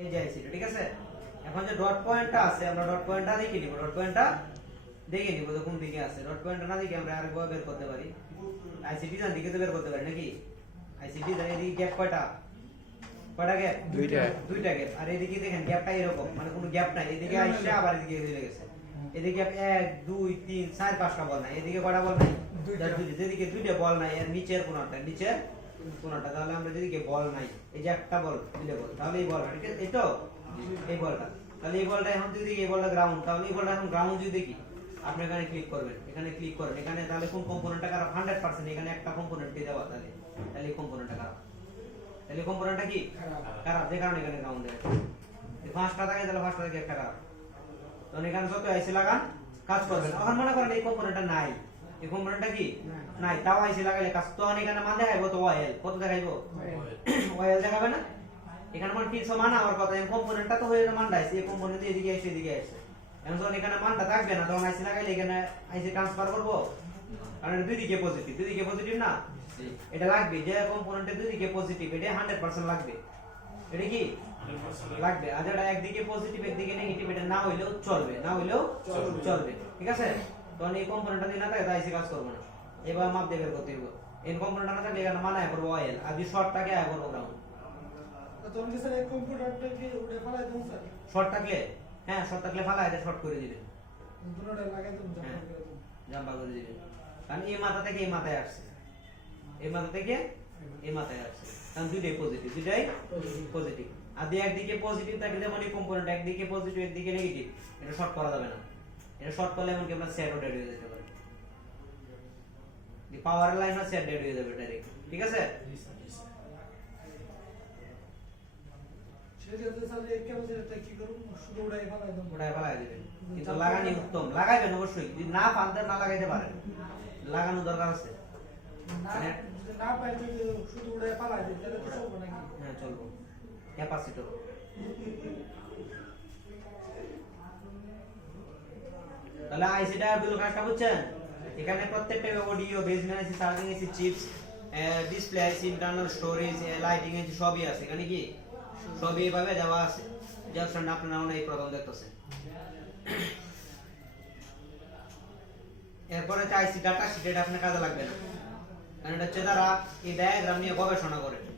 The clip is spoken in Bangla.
এই যে আইসিটা, ঠিক আছে। এখন যে ডট পয়েন্টটা আছে আমরা ডট পয়েন্টটা দেখে নিব, ডট পয়েন্টটা দেখে নিব যে কোন দিকে আছে। ডট পয়েন্টটা না দেখে আমরা আরেকবার বের করতে পারি, আইসিটি জান দিকে তো বের করতে পারি নাকি। আইসিটি জান এদিকে গ্যাপ কয়টা, কয়টা গ্যাপ, দুইটা গ্যাপ। আর এদিকে দেখেন গ্যাপটা এরকম, মানে কোনো গ্যাপ নাই, এদিকে আইসা আবার এদিকে চলে গেছে। এদিকে গ্যাপ 1 2 3 4 5টা বল নাই, এদিকে কয়টা বল নাই, যেদিকে দুইটা বল নাই এর নিচের কোনটা, তাহলে আমরা যেদিকে বল নাই, এই যে একটা বল দুইটা বল, তাহলে এই বলটা, ঠিক আছে, এই তো এই বলটা, তাহলে এই বলটা এখন যদি এই বলটা গ্রাউন্ড, তাহলে এই বলটা এখন গ্রাউন্ড যদি দেখি, আপনি এখানে ক্লিক করবেন, এখানে ক্লিক করেন, এখানে তাহলে কোন কম্পোনেন্টটা খারাপ, 100%, এখানে একটা কম্পোনেন্ট দিয়ে দেওয়া, তাহলে তাহলে এই কম্পোনেন্টটা খারাপ, তাহলে কম্পোনেন্টটা কি খারাপ, যে কারণে এখানে গ্রাউন্ড দেয়। এই পাঁচটা থাকে, তাহলে পাঁচটা থেকে একটা খারাপ, তখন এখানে যত আইসি লাগান কাজ করবেন। এখন মনে করেন এই কম্পোনেন্টটা নাই, এই কম্পোনেন্টটা কি নাই, তাও আইসি লাগাইলে কাজ, তখন এখানে মান দেখাইবো তো অয়েল, কত দেখাইবো অয়েল দেখাবে না, এখানে মান 300 মান আমার কথা, এই কম্পোনেন্টটা তো হয়ে মানটা আইসি, এই কম্পোনেন্ট এদিকে আইসি এদিকে আইসি, এখন যখন এখানে মানটা থাকবে না তখন আইসি লাগাইলে এখানে আইসি ট্রান্সফার করবো, কারণ দুই দিকে পজিটিভ না, এটা লাগবে, যে কম্পোনেন্টের দুই দিকে পজিটিভ এটা 100% লাগবে, এটা কি লাগবে। আর যেটা একদিকে পজিটিভ একদিকে নেগেটিভ এটা না হইলেও চলবে, ঠিক আছে। তখন এই কম্পোনেন্টটা দিয়ে না থাকে আইসি কাজ করবে না, এবার মাপ দিয়ে বের করতে হবে, এই কম্পোনেন্টটা না থাকলে এখানে মানায় করবো অয়েল, আর যদি শর্টটাকে আয় করবো গ্রাউন্ড। তখন কি স্যার এই কম্পিউটারটাকে উঠে ফেলাই দেবো স্যার? শর্ট থাকলে, হ্যাঁ শর্ট থাকলে ফালা এটা শর্ট করে দিবেন, দুটোটা লাগাই দেবো, হ্যাঁ জাম্পার করে দেবো। জাম্পা করে দিবেন, কারণ এই মাথা থেকে এই মাথায় আসছে, এই মাথা থেকে এই মাথায় আসছে, কারণ দুইটাই পজিটিভ। আর দিয়ে একদিকে পজিটিভ থাকলে যেমন এই কম্পোনেন্ট একদিকে পজিটিভ একদিকে নেগেটিভ, এটা শর্ট করা যাবে না, এটা শর্ট করলে এমনকি আমরা সেটও ডেড হয়ে যেতে পারে, দি পাওয়ার লাইন আর সেট ডেড হয়ে যাবে ডাইরেক্ট, ঠিক আছে। সেক্ষেত্রে স্যার এই ক্যাপাসিটরটা কি করব, শুধু উড়াই ফেলাই দেবো? ওটাই ফালাই দিবেন, কিন্তু লাগানি উত্তম, লাগাইবেন অবশ্যই, যদি না পান না লাগাইতে পারেন, লাগানো দরকার আছে, না, যদি না পাই যদি শুধু উড়াই ফেলাই দিই তাহলে তো চলবে নাকি? হ্যাঁ চলবো। ক্যাপাসিটর তাহলে আইসিটা বিল কাজটা বুঝছেন, এখানে প্রত্যেকটা অডিও বেসমেন্ট আছে, চার্জিং আছে, চিপস, ডিসপ্লে আছে, ইন্টারনাল স্টোরেজ, লাইটিং আছে, সবই আছে এখানে, কি সবই এইভাবে দেওয়া আছে, যে অপশনটা আপনারা এই প্রথম দেখতেছেন। এরপরে আইসি ডাটা শিট, এটা আপনার কাজে লাগবে না, কারণ এটা হচ্ছে তারা এই ডায়াগ্রাম নিয়ে গবেষণা করে,